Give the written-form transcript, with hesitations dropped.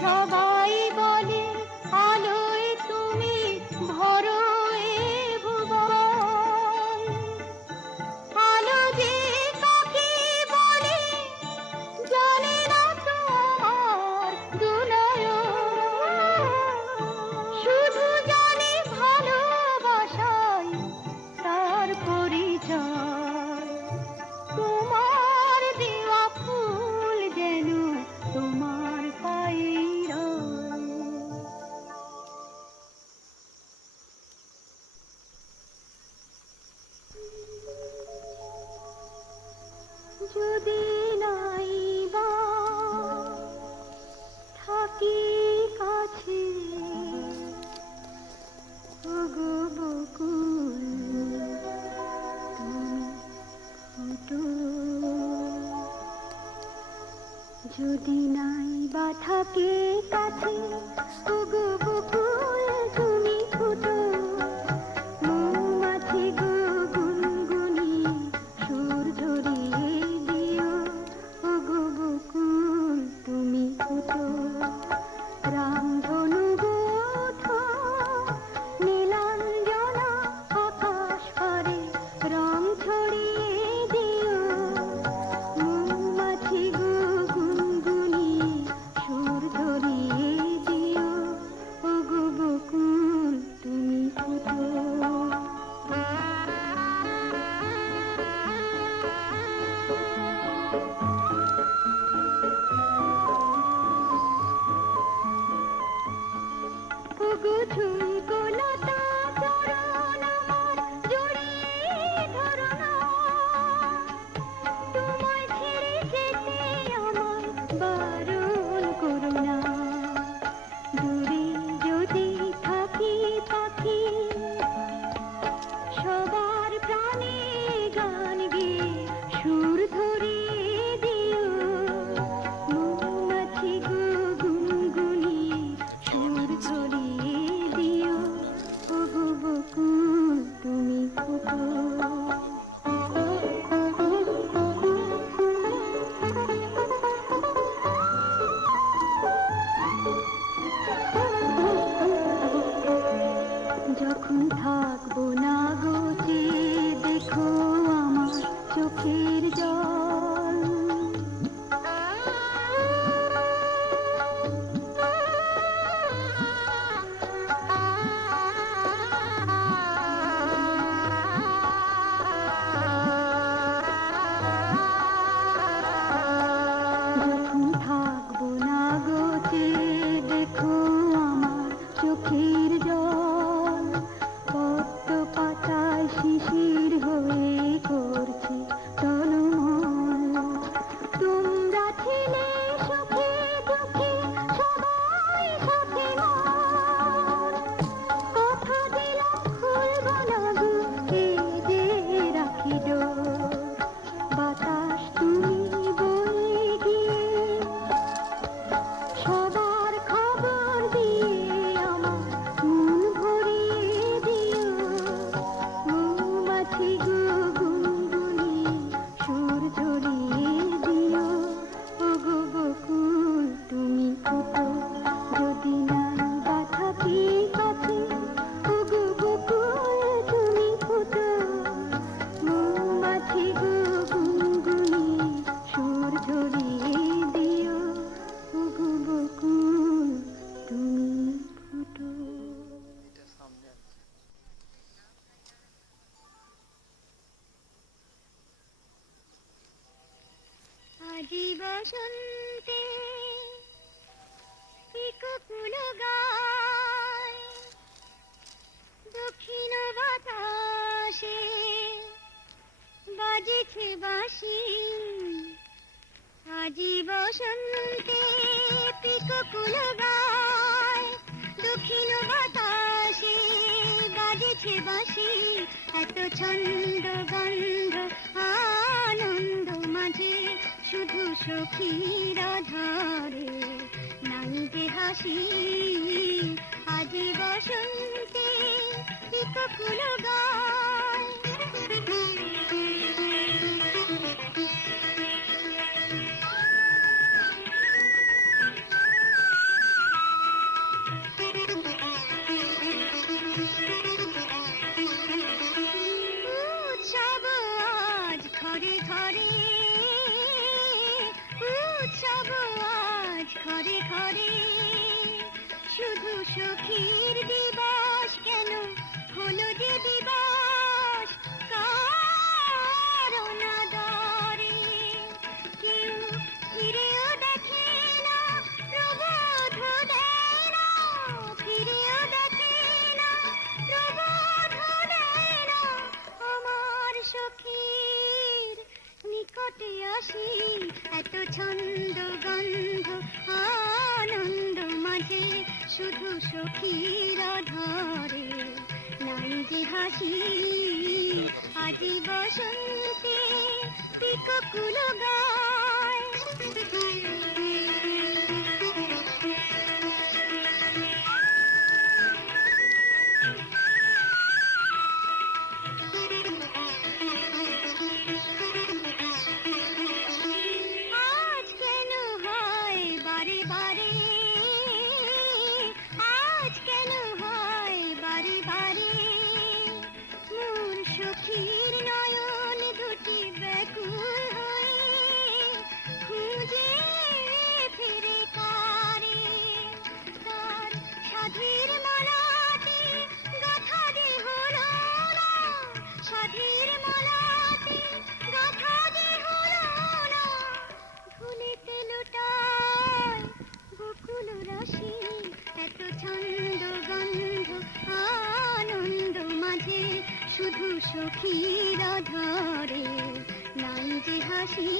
সবাই বলে আলোয় তুমি ভরো এ ভুবন, আলো যে কাকে বলে জানে না তো আমার দুনয়ন, শুধু জানে ভালোবাসায় তার পরিচয়। তোমার দেওয়া ফুল যেন তোমার পায়ের যদি নাই বা থাকি কাছে, ওগো বকুল তুমি ফুটো। যদি নাই বা থাকে কাছে, ওগো বকুল তুমি ফুটো। মৌমাছি গো গুনগুনি সুর ঝরিয়ে দিও, ওগো বকুল তুমি ফুটো। রামধনু গো ওঠো, নীলাঞ্জনা আকাশ পারে রং ছড়িয়ে দিও। মৌমাছি গো গুনগুনি সুর ধরিয়ে দিও, ওগো বকুল তুমি ফুটো। ওগো ঝুমকো লতা চরণ আমার জড়িয়ে ধরো না, তোমায় ছেড়ে যেতে আমায় বারণ করো না। দূরে যদি থাকি পাখি, সবার প্রাণে গান গেয়ে সুর ধরিয়ে দিও। মৌমাছি গো গুনগুনি সুর ধরিয়ে দিও, ওগো বকুল তুমি ফুটো। যখন থাকবো না গো চেয়ে দেখো আমার চোখের জল, যখন থাকবো না গো চেয়ে দেখো আমার চোখের জল। পদ্ম পাতায় শিশির হয়ে করছে টলমল। তোমরা ছিলে সুখে দুঃখে সবাই সাথে মোর, কথা দিলাম খুলবো না গো এই যে রাখি ডোর। বাতাস তুমি বয়ে গিয়ে সবার খবর দিয়ে আমার মন ভরিয়ে দিও। মৌমাছি গো গুনগুনি সুর ঝরিয়ে দিও, ওগো বকুল তুমি ফুটো। যদি নাই বা থাকি কাছে, ওগো বকুল তুমি ফুটো। মৌমাছি গো গুনগুনি সুর ঝরিয়ে দিও, ওগো বকুল তুমি ফুটো। আজি বসন্তে পিকুকুল গায়, দক্ষিণ বাতাসে বাজেছে বাঁশি। আজি বসন্তে পিকুকুল গায়, দক্ষিণ বাতাসে বাজেছে বাঁশি। এত ছন্দ গন্ধ আনন্দ মাঝে শুধু সখীরা ধরে নাই যে হাসি। আজি বসন্তে পিকুকুল গায়। উৎসব আজ ঘরে ঘরে, শুধু সখীর দিবস কেন হলো যে দিবস কারণ আদরে। কেউ ফিরেও দেখে না, প্রবোধ দেয় না, ফিরেও দেখে না, প্রবোধ দেয় না। আমার সখীর নিকটে আসি, এত ছন্দ গন্ধ আনন্দ মাঝে, শুধু সখীর ধরে নাই যে হাসি। আজি বসন্তে পিককুল গায়, আজ কেন হয় বারে বারে, আজ কেন হয় বারে বারে, মোর সখীর নয়ন দুটি ব্যাকুল হয়ে খুঁজে ফিরে কারে। তার সাধের মালাতে গাথা যে হলো না, সাধের মালাতে গাথা যে হলো না, ভুলিতে লুটায় বকুল রাশি। এত ছন্দ গন্ধ আনন্দ মাঝে, শুধু সখীর ধরে নাই যে হাসি।